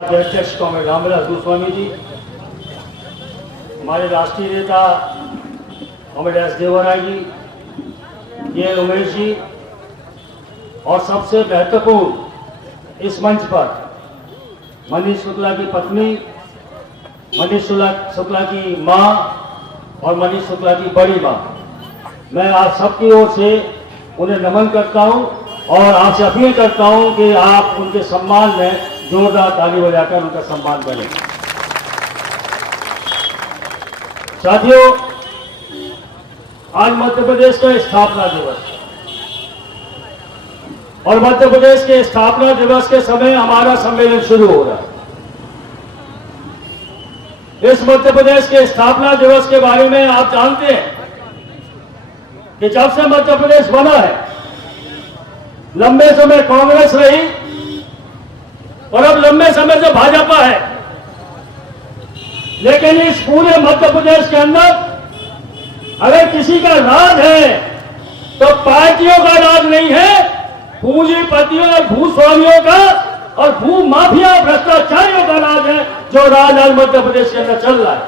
अध्यक्ष कॉमरेड रामविलास गोस्वामी जी, हमारे राष्ट्रीय नेता कॉमरेड एस देवराय जी, के उमेश जी, और सबसे महत्वपूर्ण इस मंच पर मनीष शुक्ला की पत्नी, मनीष शुक्ला की मां और मनीष शुक्ला की बड़ी मां, मैं आप सबकी ओर से उन्हें नमन करता हूं और आपसे अपील करता हूं कि आप उनके सम्मान में जोरदार ताली बजाकर उनका सम्मान करें। साथियों, आज मध्य प्रदेश का स्थापना दिवस है और मध्य प्रदेश के स्थापना दिवस के समय हमारा सम्मेलन शुरू हो रहा है। इस मध्य प्रदेश के स्थापना दिवस के बारे में आप जानते हैं कि जब से मध्य प्रदेश बना है, लंबे समय कांग्रेस रही और अब लंबे समय से भाजपा है, लेकिन इस पूरे मध्य प्रदेश के अंदर अगर किसी का राज है तो पार्टियों का राज नहीं है, पूंजीपतियों और भूस्वामियों का और भू माफिया भ्रष्टाचारियों का राज है, जो राज आज मध्य प्रदेश के अंदर चल रहा है।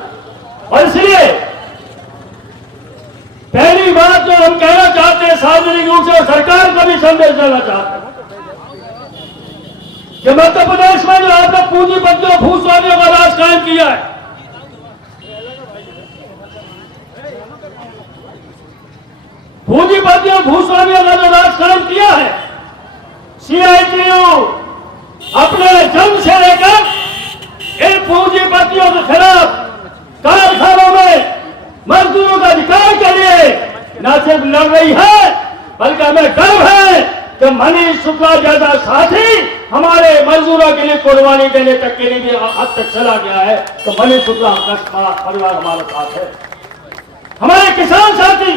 और इसलिए पहली बात जो हम कहना चाहते हैं, सार्वजनिक रूप से सरकार का भी संदेश देना चाहते हैं कि मध्य प्रदेश में जो आपने पूंजीपतियों भूस्वामियों का राज कायम किया है, पूंजीपतियों भूस्वामियों का जो राज कायम किया है, सीआईटीयू अपने जन्म से लेकर इन पूंजीपतियों के खिलाफ कारखानों में मजदूरों का अधिकार के लिए न सिर्फ लड़ रही है, बल्कि हमें गर्व है कि मनीष शुक्ला जैसा साथी हमारे मजदूरों के लिए कुर्बानी देने तक के लिए भी हद तक चला गया है। तो मनीष शुक्ला का परिवार हमारे साथ है। हमारे किसान साथी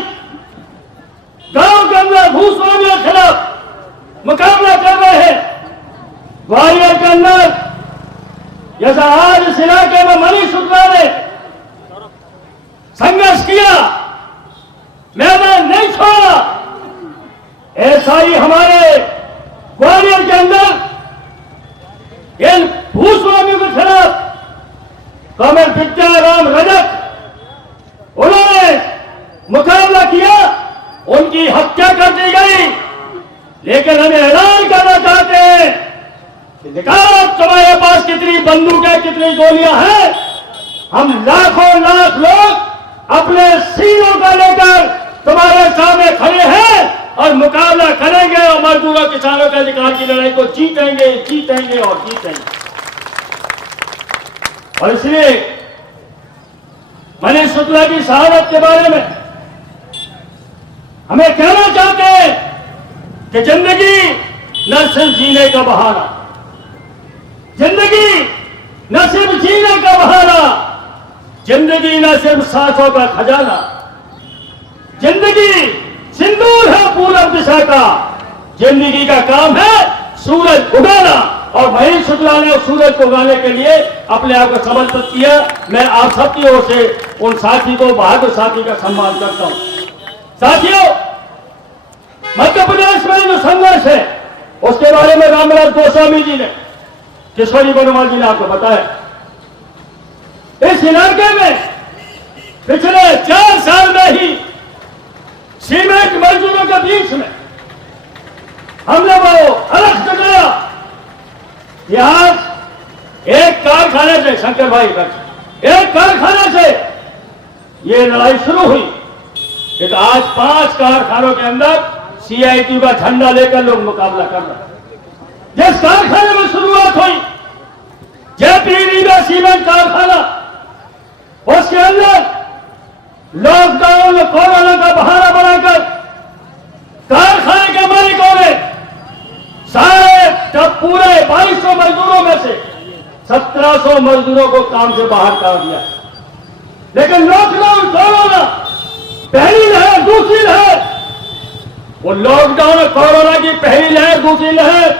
गांव के अंदर भूस्वामियों के खिलाफ मुकाबला कर रहे हैं। ग्वालियर के अंदर जैसा आज इस इलाके में मनीष शुक्ला ने संघर्ष किया, मैदान नहीं छोड़ा, ऐसा ही हमारे ग्वालियर के अंदर इन भूस्वामियों के खिलाफ कॉमरेड विद्याराम रजक उन्होंने मुकाबला किया, उनकी हत्या कर दी गई। लेकिन हमें ऐलान करना चाहते हैं कि निकाल तुम्हारे पास कितनी बंदूकें, कितनी गोलियां हैं, हम लाखों लाख लोग अपने सीनों का लेकर तुम्हारे सामने खड़े हैं और मुकाबला करेंगे और मजदूरों किसानों के अधिकार की लड़ाई को जीतेंगे, जीतेंगे और जीतेंगे। और इसलिए मनीष शुक्ला की शहादत के बारे में हमें कहना चाहते हैं कि जिंदगी न सिर्फ जीने का बहाना, जिंदगी न सिर्फ जीने का बहाना, जिंदगी न सिर्फ सांसों का खजाना, जिंदगी सिंदूर है पूरब दिशा का, जिंदगी का काम है सूरज उगाना। और मनीष शुक्ला ने उस सूरज को उगाने के लिए अपने आप को समर्पित किया। मैं आप सबकी ओर से उन साथी को, बहादुर साथी का सम्मान करता हूं। साथियों, मध्य प्रदेश में जो संघर्ष है उसके बारे में रामविलास गोस्वामी जी ने, किशोरी बनवाल जी ने आपको बताया। इस इलाके में पिछले 4 साल में ही सीमेंट मजदूरों के बीच में हमने वो अलग जगाया कि आज एक कारखाने से, शंकर भाई एक कारखाने से ये लड़ाई शुरू हुई कि तो आज 5 कारखानों के अंदर सीआईटी का झंडा लेकर लोग मुकाबला कर रहे हैं। जिस कारखाने में शुरुआत हुई जेपी का सीमेंट कारखाना, उसके अंदर लॉकडाउन में कोरोना का बहाना बनाकर कारखाने के मालिकों ने पूरे 2200 मजदूरों में से 1700 मजदूरों को काम से बाहर कर दिया। लेकिन लॉकडाउन, कोरोना, पहली लहर, दूसरी लहर, वो लॉकडाउन और कोरोना की पहली लहर, दूसरी लहर,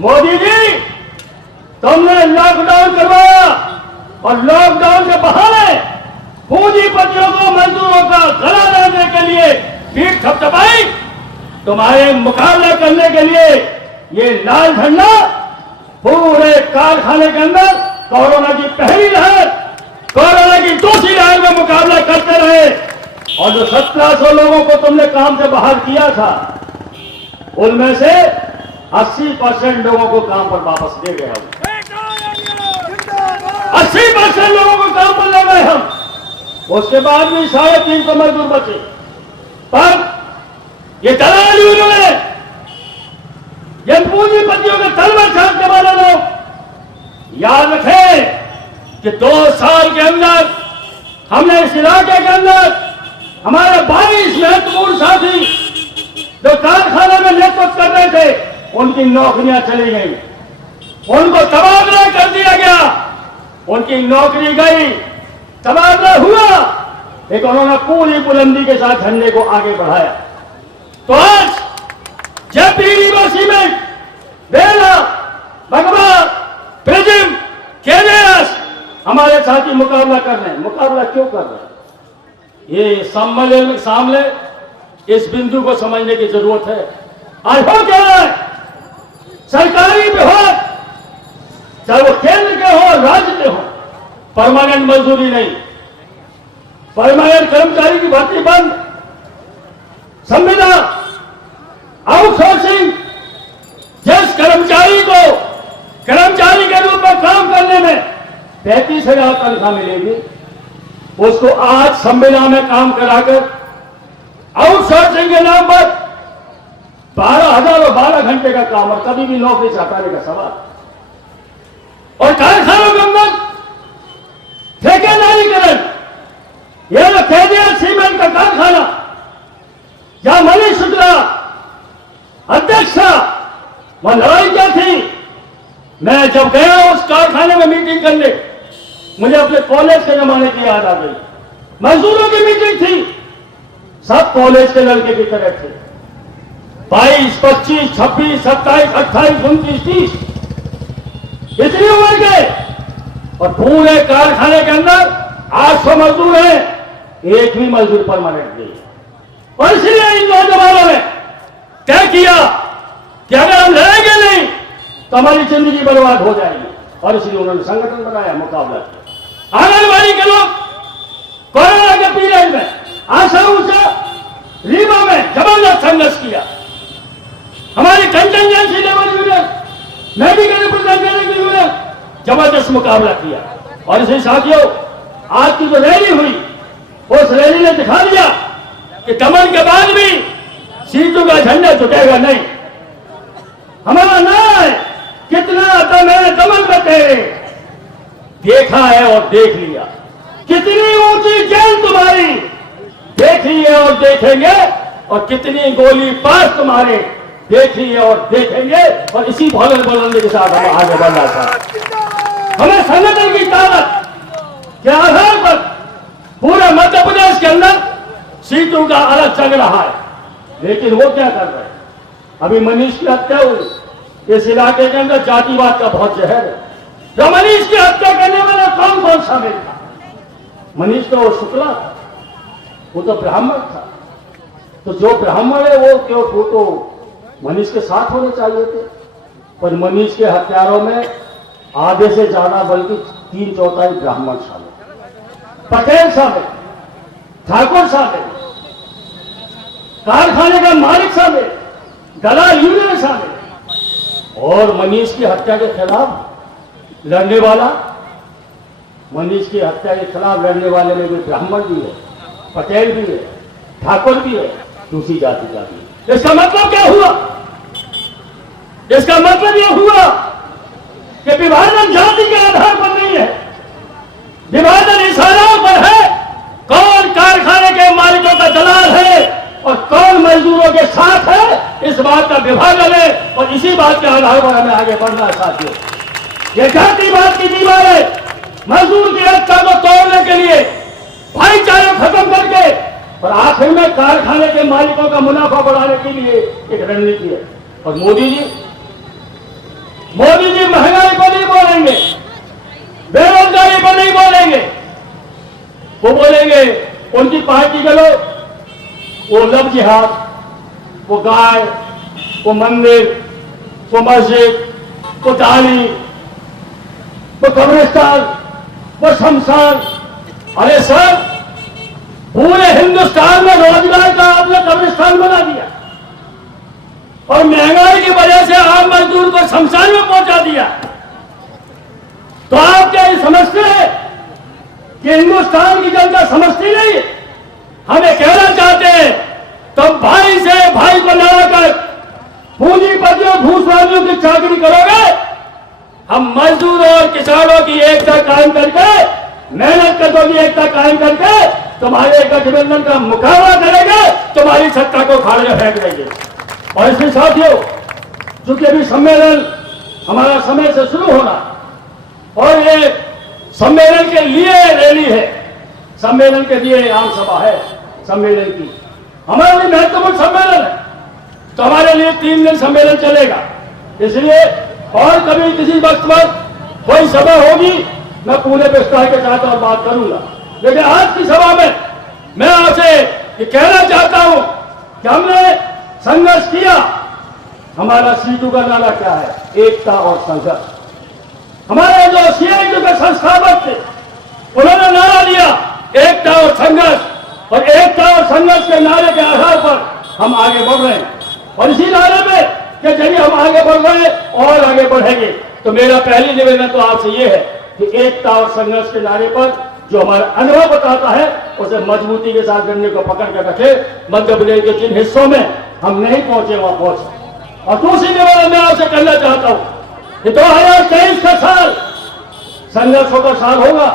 मोदी जी तुमने लॉकडाउन करवाया और लॉकडाउन के बहाने पूंजीपतियों को मजदूरों का गला दबाने के लिए पीठ थपथपाई। तुम्हारे मुकाबला करने के लिए ये लाल झंडा पूरे कारखाने के अंदर कोरोना की पहली लहर, कोरोना की दूसरी लहर में मुकाबला करते रहे। और जो 1700 लोगों को तुमने काम से बाहर किया था, उनमें से 80% लोगों को काम पर वापस ले गए हम। 80% लोगों को काम पर ले गए हम। उसके बाद भी 350 मजदूर बचे। पर ये दलाल उन्होंने, ये पूंजीपतियों के तल में छापने वाले लोग याद रखें कि 2 साल के अंदर हमने इस इलाके के अंदर हमारे 22 महत्वपूर्ण साथी जो कारखाने में नेतृत्व कर रहे थे, उनकी नौकरियां चली गई, उनको तबादला कर दिया गया, उनकी नौकरी गई, तबादला हुआ, लेकिन उन्होंने पूरी बुलंदी के साथ झंडे को आगे बढ़ाया। तो आज जब भी रीवा सीमेंट, बेला, भगवा, प्रिज्म, केजेएस हमारे साथी मुकाबला कर रहे हैं, मुकाबला क्यों कर रहे हैं? ये सम्मेलन के सामने इस बिंदु को समझने की जरूरत है। आज हो क्या है, सरकारी विभाग चाहे वो केंद्र के हो, राज्य के हो, परमानेंट मजदूरी नहीं, परमानेंट कर्मचारी की भर्ती बंद, संविदा, आउटसोर्सिंग। जिस कर्मचारी को कर्मचारी के रूप में काम करने में 35,000 तनख्वाह मिलेगी, उसको आज संविदा में काम कराकर आउटसोर्सिंग के नाम पर 12,000 और 12 घंटे का काम और कभी भी नौकरी से हटाने का सवाल। और कारखानों के अंदर ठेकेदारीकरण, यह जो केजेएस सीमेंट का कारखाना जहां मनीष शुक्ला अध्यक्ष था, वहां लड़ाई क्या थी? मैं जब गया उस कारखाने में मीटिंग करने, मुझे अपने कॉलेज के जमाने की याद आ गई। मजदूरों की मीटिंग थी, सब कॉलेज के लड़के की तरह थे। 22, 25, 26, 27, 28, 29, 30 इतनी उम्र के, और पूरे कारखाने के अंदर 800 मजदूर हैं, एक भी मजदूर परमानेंट नहीं। और इसलिए इन नौजवानों ने तय किया कि अगर हम लड़ेंगे नहीं तो हमारी जिंदगी बर्बाद हो जाएगी, और इसलिए उन्होंने संगठन बनाया, मुकाबला किया। आंगनबाड़ी के लोग कोरोना के पीरियड में आशा ऊषा रीवा में जबरदस्त संघर्ष किया। हमारी contingency level union, medical representative union जबरदस्त मुकाबला किया। और इसे साथियों, आज की जो रैली हुई, उस रैली ने दिखा दिया कि दमन के बाद भी सीटों का झंडा झुकेगा नहीं। हमारा नारा है, कितना दम है दमन में तेरे, देखा है और देख लिया। कितनी ऊंची जेल तुम्हारी, देख लिए और देखेंगे। और कितनी गोली पास तुम्हारे, देखिए और देखेंगे। और इसी बुलंदी के साथ हमें आगे बढ़ना था। हमें संगठन की ताकत के आधार पर पूरे मध्य प्रदेश के अंदर सीटों का अलग चल रहा है, लेकिन वो क्या कर रहे हैं? अभी मनीष की हत्या हुई, इस इलाके के अंदर जातिवाद का बहुत जहर है। जो मनीष की हत्या करने वाला कौन कौन शामिल था? मनीष तो वो शुक्ला था, वो तो ब्राह्मण था। तो जो ब्राह्मण है वो क्यों, वो तो मनीष के साथ होने चाहिए थे। पर मनीष के हत्यारों में आधे से ज्यादा बल्कि 3/4 ब्राह्मण शामिल, पटेल शामिल, ठाकुर शामिल, कारखाने का मालिक शामिल, दलाल यूनियन शामिल। और मनीष की हत्या के खिलाफ लड़ने वाला, मनीष की हत्या के खिलाफ लड़ने वाले में कोई ब्राह्मण भी है, पटेल भी है, ठाकुर भी है, दूसरी जाति का भी है। इसका मतलब क्या हुआ? इसका मतलब यह हुआ कि विभाजन जाति के आधार पर नहीं है, विभाजन इस आधार पर है कौन कारखाने के मालिकों का दलाल है और कौन मजदूरों के साथ है। इस बात का विभाजन है और इसी बात के आधार पर हमें आगे बढ़ना है साथियों। यह जातिवाद की दीवार है, मजदूर की एकता को तोड़ने के लिए, भाईचारे खत्म करके, और आखिर में कारखाने के मालिकों का मुनाफा बढ़ाने के लिए एक रणनीति है। और मोदी जी महंगाई पर नहीं बोलेंगे, बेरोजगारी पर नहीं बोलेंगे, वो बोलेंगे उनकी पार्टी के लोग, वो लव जिहाद, वो गाय, वो मंदिर, वो मस्जिद, वो डाली, वो कब्रिस्तान, वो शमशान। अरे सर, पूरे हिंदुस्तान में रोजगार का आपने कब्रिस्तान बना दिया और महंगाई की वजह से आम मजदूर को शमशान में पहुंचा दिया। तो आप क्या ये समझते हैं कि हिंदुस्तान की जनता समझती नहीं है? हमें कहना चाहते हैं तुम भाई से भाई को लड़ाकर पूंजीपतियों भूस्वामियों की चाकरी करोगे, हम मजदूरों और किसानों की एकता कायम करके, मेहनत कदों की एकता कायम करके तुम्हारे गठबंधन का मुकाबला करेंगे, तुम्हारी सत्ता को खाने में फेंक देंगे। और इसमें साथियों, चूंकि अभी सम्मेलन हमारा समय से शुरू होना और ये सम्मेलन के लिए रैली है, सम्मेलन के लिए आम सभा है, सम्मेलन की हमारे लिए महत्वपूर्ण सम्मेलन है, तो हमारे लिए 3 दिन सम्मेलन चलेगा। इसलिए और कभी किसी वक्त पर कोई सभा होगी, मैं पूरे विस्तार के साथ और बात करूंगा। लेकिन आज की सभा में मैं आपसे ये कहना चाहता हूं कि हमने संघर्ष किया। हमारा सीटू का नारा क्या है? एकता और संघर्ष। हमारे जो सीआईटी के संस्थापक थे उन्होंने नारा दिया एकता और संघर्ष, और एकता और संघर्ष के नारे के आधार पर हम आगे बढ़ रहे हैं। और इसी नारे में कि जरिए हम आगे बढ़ रहे हैं और आगे बढ़ेंगे। तो मेरा पहली निवेदन तो आपसे ये है कि एकता और संघर्ष के नारे पर जो हमारा अनुभव बताता है उसे मजबूती के साथ गन्ने को पकड़ कर रखे। मध्य प्रदेश के जिन हिस्सों में हम नहीं पहुंचे वहां पहुंचे। और दूसरी निवेदन मैं आपसे करना चाहता हूं कि 2023 का साल संघर्षों का साल होगा।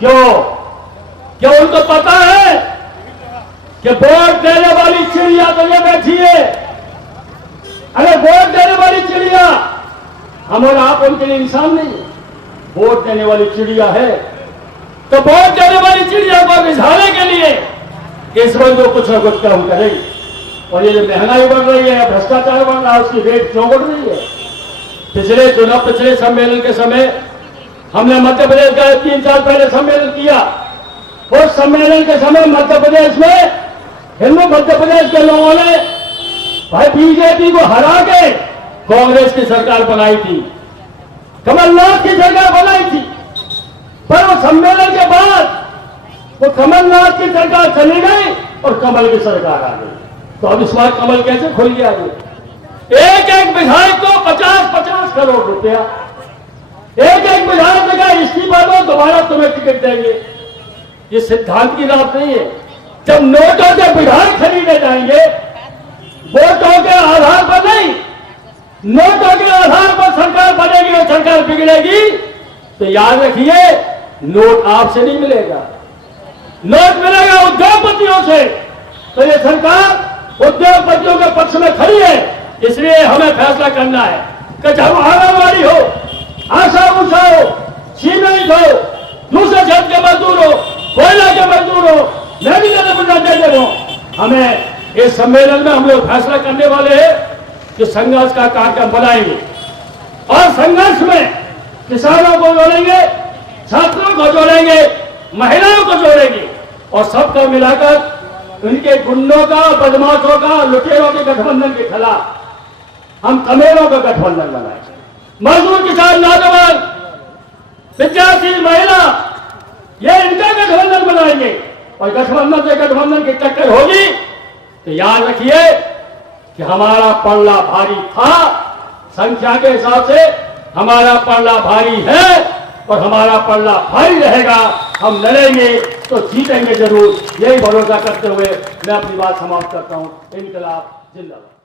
क्यों उनको पता है कि वोट देने वाली चिड़िया तो ये बैठी है। अरे वोट देने वाली चिड़िया हम और आप उनके लिए इंसान नहीं है, वोट देने वाली चिड़िया है। तो वोट देने वाली चिड़िया को रिझाने के लिए इस वक्त को कुछ न कुछ काम करेगी। और ये जो महंगाई बढ़ रही है, भ्रष्टाचार बढ़ रहा है, उसकी रेट क्यों बढ़ रही है? पिछले सम्मेलन के समय हमने मध्य प्रदेश का 3 साल पहले सम्मेलन किया। उस सम्मेलन के समय मध्य प्रदेश में हिंदू मध्य प्रदेश के लोगों ने भाई बीजेपी को हरा के कांग्रेस की सरकार बनाई थी, कमलनाथ की सरकार बनाई थी। पर वो सम्मेलन के बाद वो कमलनाथ की सरकार चली गई और कमल की सरकार आ गई। तो अब इस बार कमल कैसे खुल गया? एक एक विधायक को 50-50 करोड़ रुपया, एक एक विधायक ने कहा इस्तीफा दो, दोबारा तुम्हें टिकट देंगे। ये सिद्धांत की बात नहीं है। जब नोटों से विधायक खरीदे जाएंगे, वोटों के आधार पर नहीं, नोटों के आधार पर सरकार बनेगी और सरकार बिगड़ेगी, तो याद रखिए नोट आपसे नहीं मिलेगा, नोट मिलेगा उद्योगपतियों से। तो ये सरकार उद्योगपतियों के पक्ष में खड़ी है। इसलिए हमें फैसला करना है कि जब आंगनबाड़ी हो, आशा भूषा हो, सीमेंट हो, दूसरे क्षेत्र के मजदूर हो, कोयला के मजदूर हो, मेडिकल हो, हमें इस सम्मेलन में हम लोग फैसला करने वाले हैं कि संघर्ष का कार्यक्रम बनाएंगे। और संघर्ष में किसानों को जोड़ेंगे, छात्रों को जोड़ेंगे, महिलाओं को जोड़ेंगे और सबका मिलाकर उनके गुंडों का, बदमाशों का, लुटेरों के गठबंधन के खिलाफ हम कमेरों का गठबंधन बनाएंगे। मजदूर, किसान, नौजवान, विद्यार्थी, महिला, ये इनका गठबंधन बनाएंगे। और गठबंधन से गठबंधन की टक्कर होगी तो याद रखिए कि हमारा पल्ला भारी था, संख्या के हिसाब से हमारा पल्ला भारी है और हमारा पल्ला भारी रहेगा। हम लड़ेंगे तो जीतेंगे जरूर। यही भरोसा करते हुए मैं अपनी बात समाप्त करता हूं। इनकलाब जिंदाबाद।